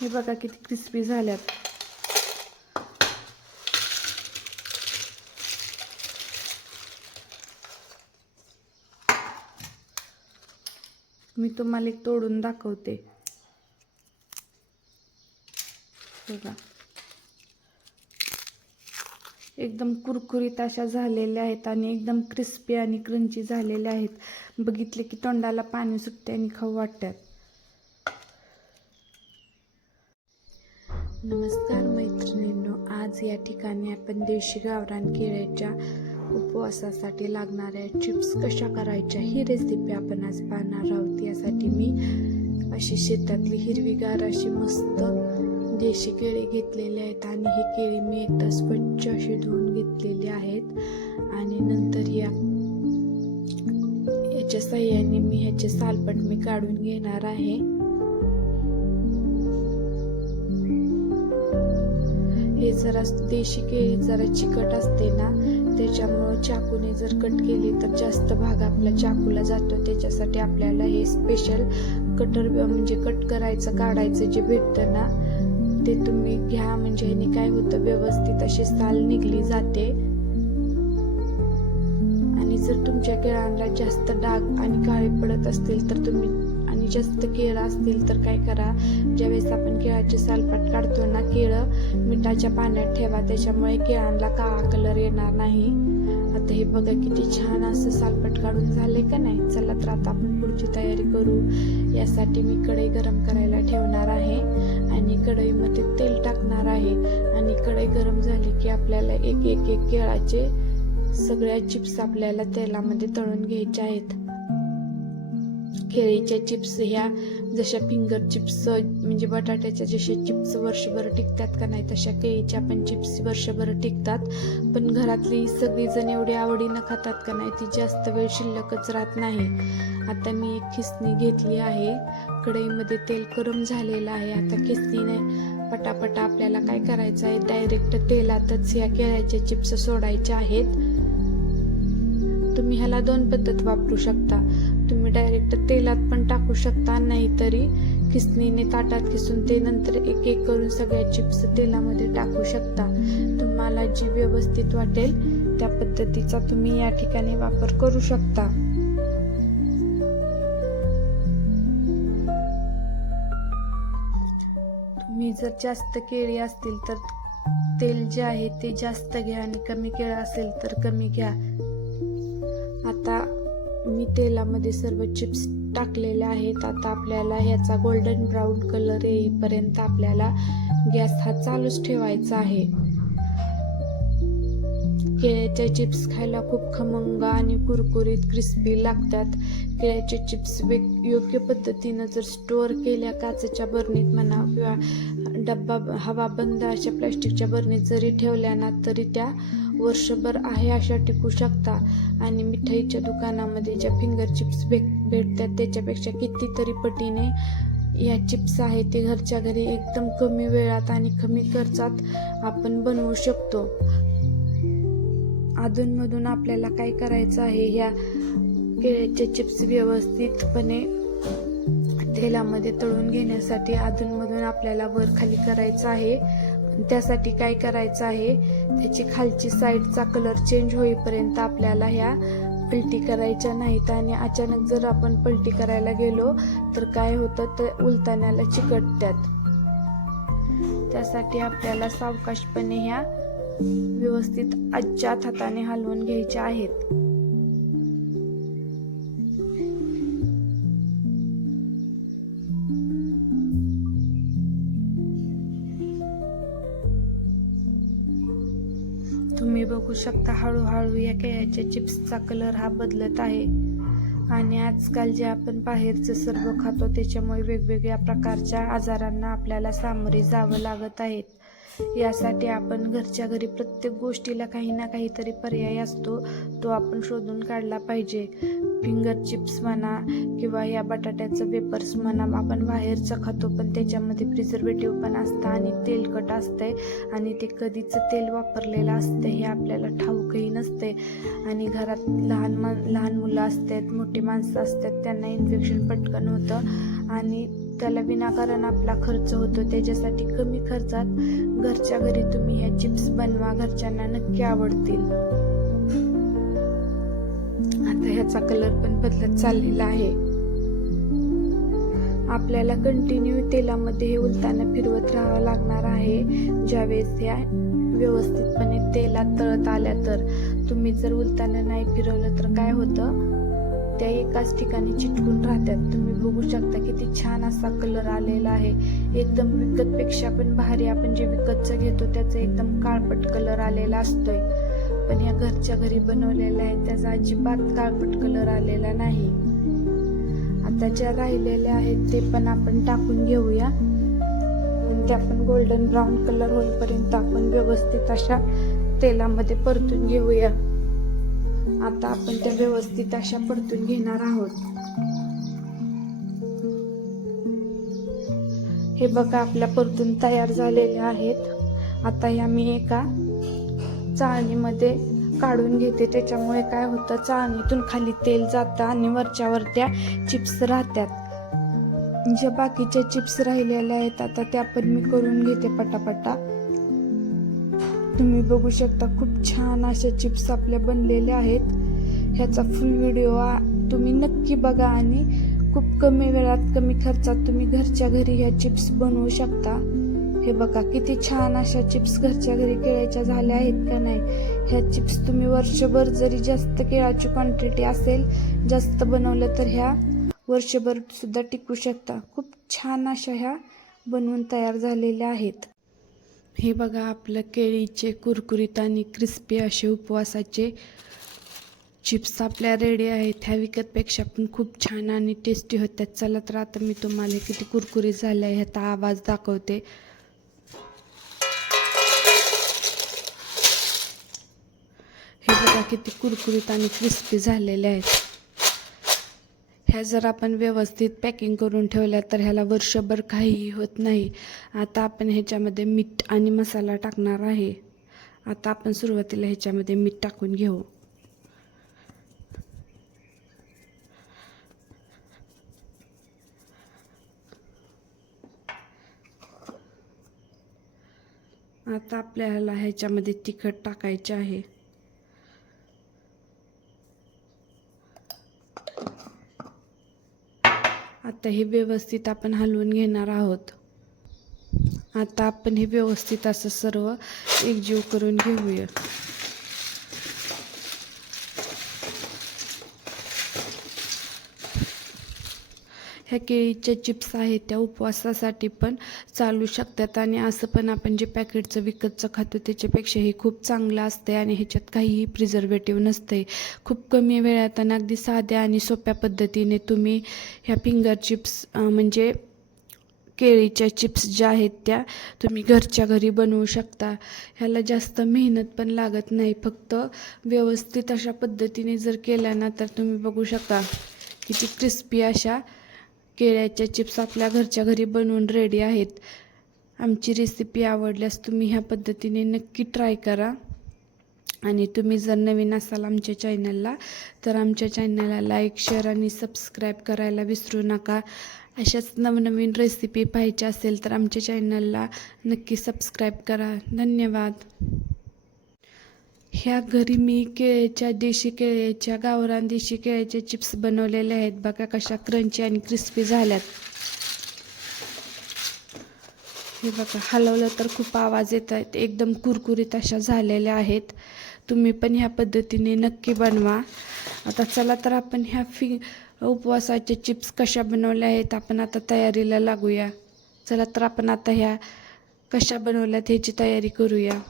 हे बघा किती क्रिस्पी झाल्यात. मी तुम्हाला एक तोडून दाखवते. बघा. एकदम कुरकुरीत अशा झालेल्या आहेत आणि एकदम क्रिस्पी आणि क्रंची झालेल्या आहेत. बघितले की तोंडाला पाणी सुटते आणि खाऊ वाटतात. नमस्कार मैत्रिणींनो आज या ठिकाणी आपण देशी गावरान केळ्याच्या उपवासासाठी लागणाऱ्या चिप्स कशा करायच्या ही रेसिपी आपण आज पाहणार आहोत. यासाठी मी अशी शेतातली हिरवीगार अशी मस्त देशी केळी घेतलेली आहेत आणि ही केळी मी एकदा स्वच्छ अशी धुवून घेतलेली आहेत. आणि नंतर या याच्या साह्याने मी ह्याचे सालपण मी काढून घेणार आहे. हे जरा देशी केळी जरा चिकट असते ना त्याच्यामुळं चाकूने जर कट केली तर जास्त भाग आपला चाकूला जातो. त्याच्यासाठी आपल्याला हे स्पेशल कटर म्हणजे कट करायचं काढायचं जे भेटतं ना ते तुम्ही घ्या. म्हणजे ह्याने काय होतं व्यवस्थित अशी साल निघली जाते. आणि जर तुमच्या केळांना जास्त डाग आणि काळे पडत असतील तर तुम्ही आणि जास्त केळं असतील तर काय करा ज्यावेळेस आपण केळाचे सालपाट काढतो ना केळं मिठाच्या पाण्यात ठेवा त्याच्यामुळे केळांना काळा कलर येणार नाही. आता हे बघा किती छान असं सालपट काढून झाले का नाही? चला तर आता आपण पुढची तयारी करू. यासाठी मी कढई गरम करायला ठेवणार आहे आणि कढईमध्ये तेल टाकणार आहे. आणि कढई गरम झाली की आपल्याला एक एक एक केळाचे सगळ्या चिप्स आपल्याला तेलामध्ये तळून घ्यायचे आहेत. केळीच्या चिप्स ह्या जशा फिंगर चिप्स म्हणजे बटाट्याच्या जसे चिप्स वर्षभर टिकतात का नाही तशा केळीच्या पण चिप्स वर्षभर टिकतात. पण घरातली सगळीजण एवढी आवडीनं खातात का नाही ती जास्त वेळ शिल्लकच राहत नाही. आता मी एक खिसणी घेतली आहे. कढईमध्ये तेल गरम झालेलं आहे. आता खिसणीने पटापटा आपल्याला काय करायचं आहे डायरेक्ट तेलातच या केळ्याच्या चिप्स सोडायच्या आहेत. तुम्ही ह्याला दोन पद्धत वापरू शकता. डायरेक्ट तेलात पण टाकू शकता नाहीतरी खिसणीने ताटात किसून ते नंतर एक एक करून सगळ्या चिप्स तेलामध्ये टाकू शकता. तुम्हाला जी व्यवस्थित वाटेल त्या पद्धतीचा तुम्ही या ठिकाणी वापर करू शकता. तुम्ही जर जास्त केळी असतील तर तेल जे आहे ते जास्त घ्या आणि कमी केळं असेल तर कमी घ्या. आता मी तेलामध्ये सर्व चिप्स टाकलेले आहेत. आता आपल्याला ह्याचा गोल्डन ब्राऊन कलर येईपर्यंत आपल्याला गॅस हा चालूच ठेवायचा आहे. केळ्याच्या चिप्स खायला खूप खमंग आणि कुरकुरीत क्रिस्पी लागतात. केळ्याचे चिप्स वेग योग्य पद्धतीनं जर स्टोअर केल्या काचेच्या बरणीत म्हणा किंवा डब्बा हवा बंद अशा प्लॅस्टिकच्या बरणीत जरी ठेवल्या ना तरी त्या वर्षभर आहे अशा टिकू शकता. आणि मिठाईच्या दुकानामध्ये ज्या फिंगर चिप्स भेट भेटतात त्याच्यापेक्षा कितीतरी पटीने या चिप्स आहे ते घरच्या घरी एकदम कमी वेळात आणि कमी खर्चात आपण बनवू शकतो. अधूनमधून आपल्याला काय करायचं आहे? ह्या केळ्याचे चिप्स व्यवस्थितपणे तेलामध्ये तळून घेण्यासाठी अधूनमधून आपल्याला वर खाली करायचं आहे. त्यासाठी काय करायचं आहे? त्याची खालची साईडचा कलर चेंज होईपर्यंत आपल्याला ह्या पलटी करायच्या नाहीत आणि अचानक जर आपण पलटी करायला गेलो तर काय होतं? तर उलताण्याला चिकटतात त्यासाठी आपल्याला सावकाशपणे ह्या व्यवस्थित आजच्या हाताने हलवून घ्यायच्या आहेत. बघू शकता हळूहळू या केळ्याच्या चिप्सचा कलर हा बदलत आहे. आणि आजकाल जे आपण बाहेरचं सर्व खातो त्याच्यामुळे वेगवेगळ्या प्रकारच्या आजारांना आपल्याला सामोरे जावं लागत आहेत यासाठी आपण घरच्या घरी प्रत्येक गोष्टीला काही ना काहीतरी पर्याय असतो तो आपण शोधून काढला पाहिजे. फिंगर चिप्स म्हणा किंवा या बटाट्याचं वेपर्स म्हणा आपण बाहेरचं खातो पण त्याच्यामध्ये प्रिझर्वेटिव्ह पण असतं आणि तेलकट असतंय आणि ते कधीचं तेल वापरलेलं असतं हे आपल्याला ठाऊकही नसते आणि घरात लहान मा लहान मुलं असतात मोठी माणसं असतात त्यांना इन्फेक्शन पटकन होतं. आणि त्याला विनाकारण आपला खर्च होतो. त्याच्यासाठी कमी खर्चात घरच्या घरी तुम्ही ह्या चिप्स बनवा. घरच्यांना नक्की आवडतील. आता ह्याचा कलर पण बदलत चाललेला आहे. आपल्याला कंटिन्यू तेलामध्ये हे उलताना फिरवत राहावं लागणार आहे. ज्यावेळेस ह्या व्यवस्थितपणे तेलात तळत आल्या तर. तुम्ही जर उलताना नाही फिरवलं तर काय होतं? त्या एकाच ठिकाणी चिटकून राहतात. तुम्ही बघू शकता किती छान असा कलर आलेला आहे. एकदम विकतपेक्षा पण भारी आपण जे विकतचं घेतो त्याचा एकदम काळपट कलर आलेला असतोय. पण या घरच्या घरी बनवलेला आहे त्याचा अजिबात काळपट कलर आलेला नाही. आता ज्या राहिलेल्या आहेत ते पण आपण टाकून घेऊया. आणि त्या पण गोल्डन ब्राऊन कलर होईपर्यंत आपण व्यवस्थित अशा तेलामध्ये परतून घेऊया. आता आपण त्या व्यवस्थित अशा परतून घेणार आहोत. हे बघा आपल्या परतून तयार झालेल्या आहेत. आता या मी एका चाळणीमध्ये काढून घेते. त्याच्यामुळे काय होतं चाळणीतून खाली तेल जातं आणि वरच्यावर त्या चिप्स राहतात. ज्या बाकीच्या चिप्स राहिलेल्या आहेत आता त्या पण मी करून घेते पटापटा. तुम्ही बघू शकता खूप छान अशा चिप्स आपल्या बनलेल्या आहेत. ह्याचा फुल व्हिडिओ तुम्ही नक्की बघा आणि खूप कमी वेळात कमी खर्चात तुम्ही घरच्या घरी ह्या चिप्स बनवू शकता. हे बघा किती छान अशा चिप्स घरच्या घरी केळ्याच्या झाल्या आहेत का नाही? ह्या चिप्स तुम्ही वर्षभर जरी जास्त केळाची क्वांटिटी असेल जास्त बनवलं तर ह्या वर्षभर सुद्धा टिकू शकता. खूप छान अशा ह्या बनवून तयार झालेल्या आहेत. हे बघा आपलं केळीचे कुरकुरीत आणि क्रिस्पी असे उपवासाचे चिप्स आपल्या रेडी आहेत. ह्या विकतपेक्षा पण खूप छान आणि टेस्टी होत्यात. चला तर आता मी तुम्हाला किती कुरकुरीत झाले आहे ह्याचा आवाज दाखवते. हे बघा किती कुरकुरीत आणि क्रिस्पी झालेले आहेत. ह्या जर आपण व्यवस्थित पॅकिंग करून ठेवल्या तर ह्याला वर्षभर काहीही होत नाही. आता आपण ह्याच्यामध्ये मीठ आणि मसाला टाकणार आहे. आता आपण सुरुवातीला ह्याच्यामध्ये मीठ टाकून घेऊ. आता आपल्याला ह्याच्यामध्ये तिखट टाकायचे आहे. आता हे व्यवस्थित आपण हलवून घेणार आहोत. आता आपण हे व्यवस्थित असं सर्व एकजीव करून घेऊया. ह्या केळीच्या चिप्स आहेत त्या उपवासासाठी पण चालू शकतात. आणि असं पण आपण जे पॅकेटचं विकतचं खातो त्याच्यापेक्षा हे खूप चांगलं असतं आणि ह्याच्यात काहीही प्रिझर्वेटिव्ह नसते खूप कमी वेळात आणि अगदी साध्या आणि सोप्या पद्धतीने तुम्ही ह्या फिंगर चिप्स म्हणजे केळीच्या चिप्स ज्या आहेत त्या तुम्ही घरच्या घरी बनवू शकता. ह्याला जास्त मेहनत पण लागत नाही फक्त व्यवस्थित अशा पद्धतीने जर केल्या ना तर तुम्ही बघू शकता किती क्रिस्पी अशा केळ्याच्या चिप्स आपल्या घरच्या घरी बनवून रेडी आहेत. आमची रेसिपी आवडल्यास तुम्ही ह्या पद्धतीने नक्की ट्राय करा. आणि तुम्ही जर नवीन असाल आमच्या चॅनलला तर आमच्या चॅनलला लाईक शेअर आणि सबस्क्राईब करायला विसरू नका. अशाच नवनवीन रेसिपी पाहायच्या असेल तर आमच्या चॅनलला नक्की सबस्क्राईब करा. धन्यवाद. ह्या घरी मी केळ्याच्या देशी केळ्याच्या गावरान देशी केळ्याचे चिप्स बनवलेले आहेत. बघा कशा क्रंची आणि क्रिस्पी झाल्यात. हे बघा हलवलं तर खूप आवाज येत आहेत. एकदम कुरकुरीत अशा झालेल्या आहेत. तुम्ही पण ह्या पद्धतीने नक्की बनवा. आता चला तर आपण ह्या फि उपवासाचे चिप्स कशा बनवल्या आहेत आपण आता तयारीला लागूया. चला तर आपण आता ह्या कशा बनवल्यात ह्याची तयारी करूया.